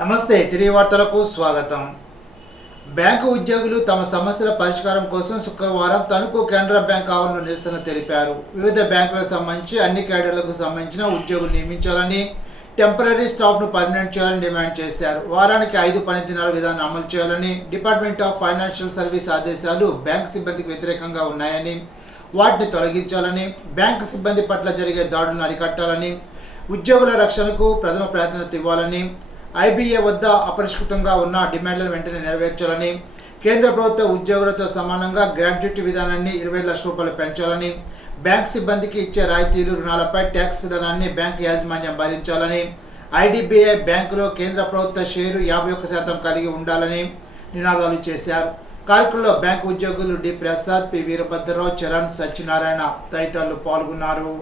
నమస్తే తిరిగి వార్తలకు స్వాగతం. బ్యాంకు ఉద్యోగులు తమ సమస్యల పరిష్కారం కోసం శుక్రవారం తణుకు కేంద్ర బ్యాంక్ ఆవరణలో నిరసన తెలిపారు. వివిధ బ్యాంకులకు సంబంధించి అన్ని కేడర్లకు సంబంధించిన ఉద్యోగులు నియమించాలని, టెంపరరీ స్టాఫ్ను పర్మనెంట్ చేయాలని డిమాండ్ చేశారు. వారానికి 5 పని దినాల విధానం అమలు చేయాలని, డిపార్ట్మెంట్ ఆఫ్ ఫైనాన్షియల్ సర్వీస్ ఆదేశాలు బ్యాంకు సిబ్బందికి వ్యతిరేకంగా ఉన్నాయని, వాటిని తొలగించాలని, బ్యాంకు సిబ్బంది పట్ల జరిగే దాడులను అరికట్టాలని, ఉద్యోగుల రక్షణకు ప్రథమ ప్రాధాన్యత ఇవ్వాలని, ఐబీఏ వద్ద అపరిష్కృతంగా ఉన్న డిమాండ్లను వెంటనే నెరవేర్చాలని, కేంద్ర ప్రభుత్వ ఉద్యోగులతో సమానంగా గ్రాడ్యుయేట్ విధానాన్ని 20 లక్షల రూపాయలు పెంచాలని, బ్యాంక్ సిబ్బందికి ఇచ్చే రాయితీలు, రుణాలపై ట్యాక్స్ విధానాన్ని బ్యాంకు యాజమాన్యం భరించాలని, ఐడిబిఐ బ్యాంకులో కేంద్ర ప్రభుత్వ షేరు 51% కలిగి ఉండాలని నినాదాలు చేశారు. కార్యక్రమంలో బ్యాంకు ఉద్యోగులు డి ప్రసాద్, పి వీరభద్రరావు, చరణ్, సత్యనారాయణ తదితరులు పాల్గొన్నారు.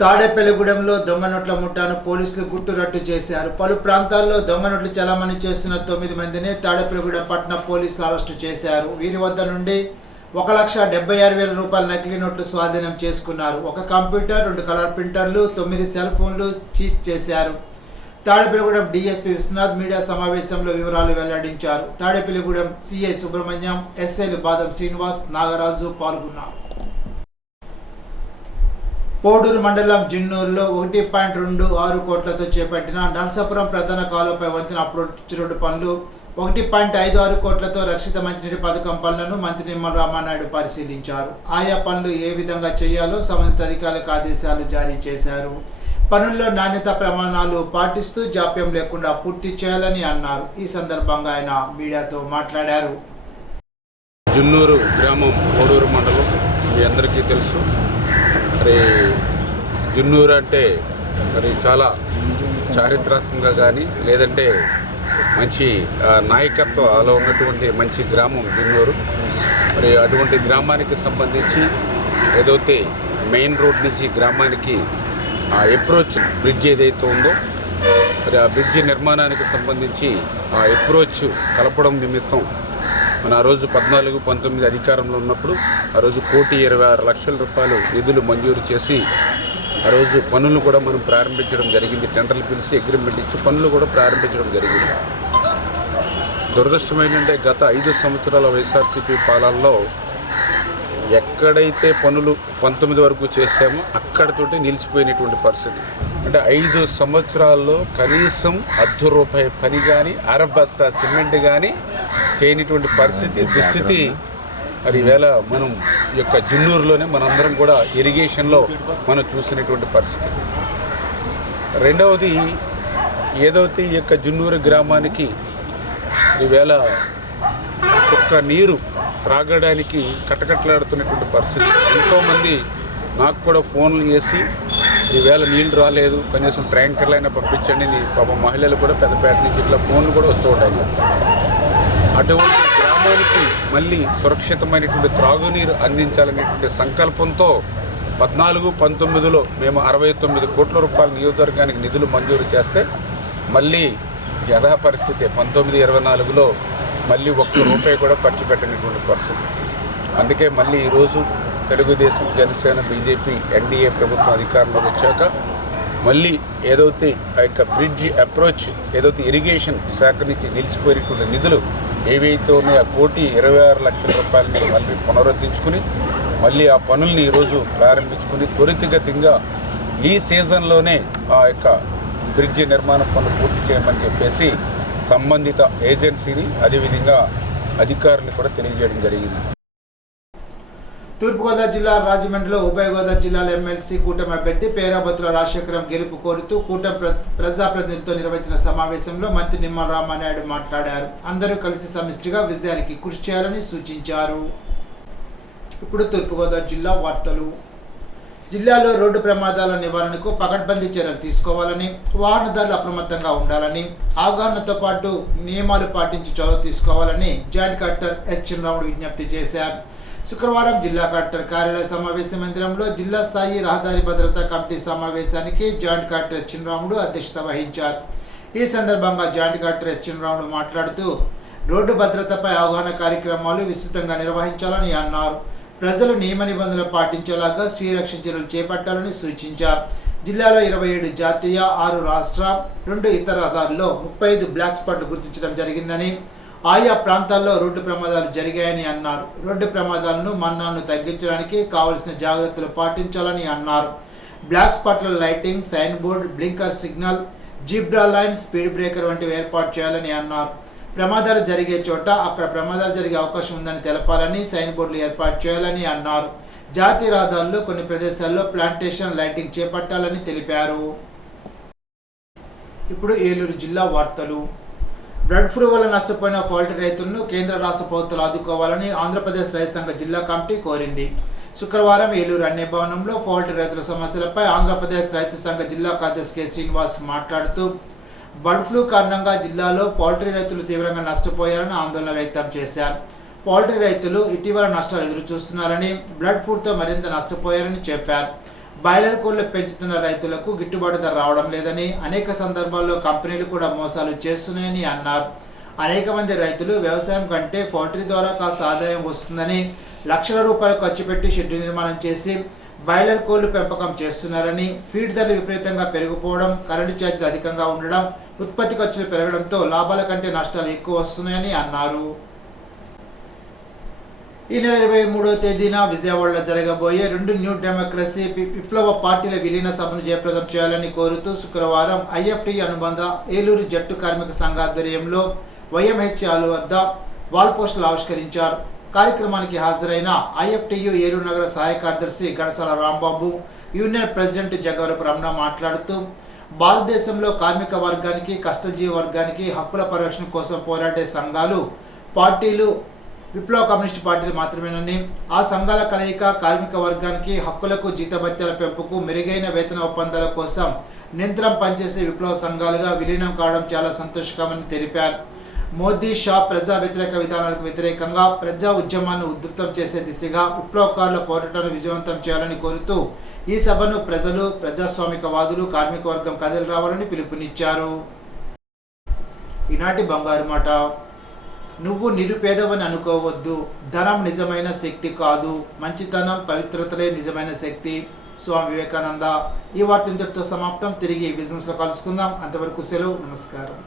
తాడేపల్లిగూడెంలో దొంగ నోట్ల ముఠాను పోలీసులు గుట్టురట్టు చేశారు. పలు ప్రాంతాల్లో దొంగ నోట్లు చలామణి చేస్తున్న 9 మందిని తాడేపల్లిగూడెం పట్టణ పోలీసులు అరెస్టు చేశారు. వీరి వద్ద నుండి 1,76,000 రూపాయల నకిలీ నోట్లు స్వాధీనం చేసుకున్నారు. ఒక కంప్యూటర్, 2 కలర్ ప్రింటర్లు, 9 సెల్ ఫోన్లు సీజ్ చేశారు. తాడేపల్లిగూడెం డీఎస్పీ విశ్వనాథ్ మీడియా సమావేశంలో వివరాలు వెల్లడించారు. తాడేపల్లిగూడెం సిఐ సుబ్రహ్మణ్యం, ఎస్ఐలు బాదం శ్రీనివాస్, నాగరాజు పాల్గొన్నారు. పోడూరు మండలం జిన్నూరులో 1.26 కోట్లతో చేపట్టిన నర్సాపురం ప్రధాన కాలువపై వంతెన అప్రోచ్ రోడ్డు పనులు, 1.56 కోట్లతో రక్షిత మంచినీటి పథకం పనులను మంత్రి నిమ్మల రామానాయుడు పరిశీలించారు. ఆయా పనులు ఏ విధంగా చేయాలో సంబంధిత అధికారులకు ఆదేశాలు జారీ చేశారు. పనుల్లో నాణ్యత ప్రమాణాలు పాటిస్తూ జాప్యం లేకుండా పూర్తి చేయాలని అన్నారు. ఈ సందర్భంగా ఆయన మీడియాతో మాట్లాడారు. జున్నూరు గ్రామం పోడూరు మండలం మీ అందరికీ తెలుసు. మరి జున్నూరు అంటే మరి చాలా చారిత్రాత్మకంగా కానీ లేదంటే మంచి నాయకత్వంలో ఉన్నటువంటి మంచి గ్రామం జున్నూరు. మరి అటువంటి గ్రామానికి సంబంధించి ఏదైతే మెయిన్ రోడ్ నుంచి గ్రామానికి అప్రోచ్ బ్రిడ్జ్ ఏదైతే ఉందో మరి ఆ బ్రిడ్జి నిర్మాణానికి సంబంధించి ఆ అప్రోచ్ కలపడం నిమిత్తం మన ఆ రోజు 14-19 అధికారంలో ఉన్నప్పుడు ఆ రోజు 1,26,00,000 రూపాయలు నిధులు మంజూరు చేసి ఆ రోజు పనులు కూడా మనం ప్రారంభించడం జరిగింది. టెండర్లు పిలిచి అగ్రిమెంట్ ఇచ్చి పనులు కూడా ప్రారంభించడం జరిగింది. దురదృష్టం ఏంటంటే గత 5 సంవత్సరాల వైఎస్ఆర్సీపీ పాలనలో ఎక్కడైతే పనులు 19 వరకు చేశామో అక్కడితోటి నిలిచిపోయినటువంటి పరిస్థితి. అంటే 5 సంవత్సరాల్లో కనీసం ₹1 పని కానీ, అరబస్తా సిమెంట్ కానీ చేయనటువంటి పరిస్థితి, దుస్థితి మరి ఈవేళ మనం ఈ యొక్క జున్నూరులోనే మనందరం కూడా ఇరిగేషన్లో మనం చూసినటువంటి పరిస్థితి. రెండవది ఏదైతే ఈ యొక్క జున్నూరు గ్రామానికి ఈవేళ ఒక్క నీరు త్రాగడానికి కటకట్లాడుతున్నటువంటి పరిస్థితి. ఎంతోమంది నాకు కూడా ఫోన్లు చేసి ఈవేళ నీళ్ళు రాలేదు, కనీసం ట్యాంకర్లైనా పంపించండి, పాపం మహిళలు కూడా పెద్దపేట నుంచి ఇట్లా ఫోన్లు కూడా వస్తూ ఉంటాయి. అటువంటి గ్రామానికి మళ్ళీ సురక్షితమైనటువంటి త్రాగునీరు అందించాలనేటువంటి సంకల్పంతో 14-19లో మేము 69 కోట్ల రూపాయల నియోజకవర్గానికి నిధులు మంజూరు చేస్తే మళ్ళీ యథా పరిస్థితి 19-24లో మళ్ళీ ₹1 కూడా ఖర్చు పెట్టినటువంటి పరిస్థితి. అందుకే మళ్ళీ ఈరోజు తెలుగుదేశం, జనసేన, బీజేపీ, ఎన్డీఏ ప్రభుత్వం అధికారంలోకి వచ్చాక మళ్ళీ ఏదైతే ఆ యొక్క బ్రిడ్జ్ అప్రోచ్ ఏదైతే ఇరిగేషన్ శాఖ నుంచి నిలిచిపోయినటువంటి నిధులు ఏవైతే ఉన్నాయో 1,26,00,000 రూపాయలని మళ్ళీ పునరుద్ధరించుకుని మళ్ళీ ఆ పనుల్ని ఈరోజు ప్రారంభించుకుని త్వరితగతిగా ఈ సీజన్లోనే ఆ యొక్క బ్రిడ్జి నిర్మాణ పనులు పూర్తి చేయమని చెప్పేసి సంబంధిత ఏజెన్సీని అదేవిధంగా అధికారులు కూడా తెలియజేయడం జరిగింది. తూర్పుగోదావరి జిల్లా రాజమండ్రిలో ఉభయ గోదావరి జిల్లాల ఎమ్మెల్సీ కూటమి అభ్యర్థి పేరాబత్తుల రాజశేఖరం గెలుపు కోరుతూ కూటమి ప్రజాప్రతినిధులతో నిర్వహించిన సమావేశంలో మంత్రి నిమ్మల రామానాయుడు మాట్లాడారు. అందరూ కలిసి సమిష్టిగా విజయానికి కృషి చేయాలని సూచించారు. ఇప్పుడు తూర్పుగోదావరి జిల్లా వార్తలు. జిల్లాలో రోడ్డు ప్రమాదాల నివారణకు పకడ్బందీ చర్యలు తీసుకోవాలని, వాహనదారులు అప్రమత్తంగా ఉండాలని, అవగాహనతో పాటు నియమాలు పాటించి చొరవ తీసుకోవాలని జాయింట్ కలెక్టర్ ఎస్ చిన్నరాముడు విజ్ఞప్తి చేశారు. శుక్రవారం జిల్లా కలెక్టర్ కార్యాలయ సమావేశ మందిరంలో జిల్లా స్థాయి రహదారి భద్రతా కమిటీ సమావేశానికి జాయింట్ కలెక్టర్ ఎస్ చిన్నరాముడు అధ్యక్షత వహించారు. ఈ సందర్భంగా జాయింట్ కలెక్టర్ ఎస్ చిన్నరాముడు మాట్లాడుతూ రోడ్డు భద్రతపై అవగాహన కార్యక్రమాలు విస్తృతంగా నిర్వహించాలని అన్నారు. ప్రజలు నియమ నిబంధనలు పాటించేలాగా స్వీయ రక్షణ చర్యలు చేపట్టాలని సూచించారు. జిల్లాలో 27 జాతీయ 6 రాష్ట్ర 2 ఇతర రహదారుల్లో 35 బ్లాక్ స్పాట్లు గుర్తించడం జరిగిందని, ఆయా ప్రాంతాల్లో రోడ్డు ప్రమాదాలు జరిగాయని అన్నారు. రోడ్డు ప్రమాదాలను మన్నాను తగ్గించడానికి కావలసిన జాగ్రత్తలు పాటించాలని అన్నారు. బ్లాక్ స్పాట్ల lighting, sign board, blinker signal, zebra line, speed breaker వంటివి ఏర్పాటు చేయాలని అన్నారు. ప్రమాదాలు జరిగే చోట అక్కడ ప్రమాదాలు జరిగే అవకాశం ఉందని తెలపాలని సైన్ బోర్డులు ఏర్పాటు చేయాలని అన్నారు. జాతీయ రహదారుల్లో కొన్ని ప్రదేశాల్లో ప్లాంటేషన్ లైటింగ్ చేపట్టాలని తెలిపారు. ఇప్పుడు ఏలూరు జిల్లా వార్తలు. బర్డ్ ఫ్లూ వల్ల నష్టపోయిన పౌల్ట్రీ రైతులను కేంద్ర రాష్ట్ర ప్రభుత్వాలు ఆదుకోవాలని ఆంధ్రప్రదేశ్ రైతు సంఘ జిల్లా కమిటీ కోరింది. శుక్రవారం ఏలూరు అన్య భవనంలో పౌల్ట్రీ రైతుల సమస్యలపై ఆంధ్రప్రదేశ్ రైతు సంఘ జిల్లా కార్యదర్శి కె శ్రీనివాస్ మాట్లాడుతూ, బర్డ్ ఫ్లూ కారణంగా జిల్లాలో పౌల్ట్రీ రైతులు తీవ్రంగా నష్టపోయారని ఆందోళన వ్యక్తం చేశారు. పౌల్ట్రీ రైతులు ఇటీవల నష్టాలు ఎదురు చూస్తున్నారని, బ్లడ్ ఫ్లూతో మరింత నష్టపోయారని చెప్పారు. బాయిలర్ కోళ్లు పెంచుతున్న రైతులకు గిట్టుబాటు ధర రావడం లేదని, అనేక సందర్భాల్లో కంపెనీలు కూడా మోసాలు చేస్తున్నాయని అన్నారు. అనేక మంది రైతులు వ్యవసాయం కంటే పౌల్ట్రీ ద్వారా కాస్త ఆదాయం వస్తుందని లక్షల రూపాయలు ఖర్చు పెట్టి షెడ్డు నిర్మాణం చేసి బాయిలర్ కోళ్లు పెంపకం చేస్తున్నారని, ఫీడ్ ధరలు విపరీతంగా పెరిగిపోవడం, కరెంటు ఛార్జీలు అధికంగా ఉండడం, ఉత్పత్తి ఖర్చులు పెరగడంతో లాభాల కంటే నష్టాలు ఎక్కువ వస్తున్నాయని అన్నారు. ఈ నెల 23వ తేదీన విజయవాడలో జరగబోయే 2 న్యూ డెమోక్రసీ విప్లవ పార్టీల విలీన సభను జయప్రదం చేయాలని కోరుతూ శుక్రవారం ఐఎఫ్టి అనుబంధ ఏలూరు జట్టు కార్మిక సంఘ ఆధ్వర్యంలో వైఎంహెచ్ఆర్ వద్ద వాల్ పోస్టులు ఆవిష్కరించారు. కార్యక్రమానికి హాజరైన ఐఎఫ్టియు ఏలూరు నగర సహాయ కార్యదర్శి గణసాల రాంబాబు, యూనియన్ ప్రెసిడెంట్ జగవరపు రమణ మాట్లాడుతూ, భారతదేశంలో కార్మిక వర్గానికి, కష్టజీవి వర్గానికి హక్కుల పరిరక్షణ కోసం పోరాడే సంఘాలు, పార్టీలు విప్లవ కమ్యూనిస్టు పార్టీలు మాత్రమేనని, ఆ సంఘాల కలయిక కార్మిక వర్గానికి హక్కులకు, జీతభత్యాల పెంపుకు, మెరుగైన వేతన ఒప్పందాల కోసం నిరంతరం పనిచేసే విప్లవ సంఘాలుగా విలీనం కావడం చాలా సంతోషకరమని తెలిపారు. మోదీ షా ప్రజా వ్యతిరేక విధానాలకు వ్యతిరేకంగా ప్రజా ఉద్యమాన్ని ఉధృతం చేసే దిశగా విప్లవకారుల పోరాటాన్ని విజయవంతం చేయాలని కోరుతూ ఈ సభను ప్రజలు, ప్రజాస్వామికవాదులు, కార్మిక వర్గం కదిలి రావాలని పిలుపునిచ్చారు. ఈనాటి బంగారు మాట. నువ్వు నిరుపేదవని అనుకోవద్దు, ధనం నిజమైన శక్తి కాదు, మంచితనం, పవిత్రతలే నిజమైన శక్తి. స్వామి వివేకానంద. ఈ వార్త ఇంతటితో సమాప్తం. తిరిగి బిజినెస్లో కలుసుకుందాం. అంతవరకు సెలవు. నమస్కారం.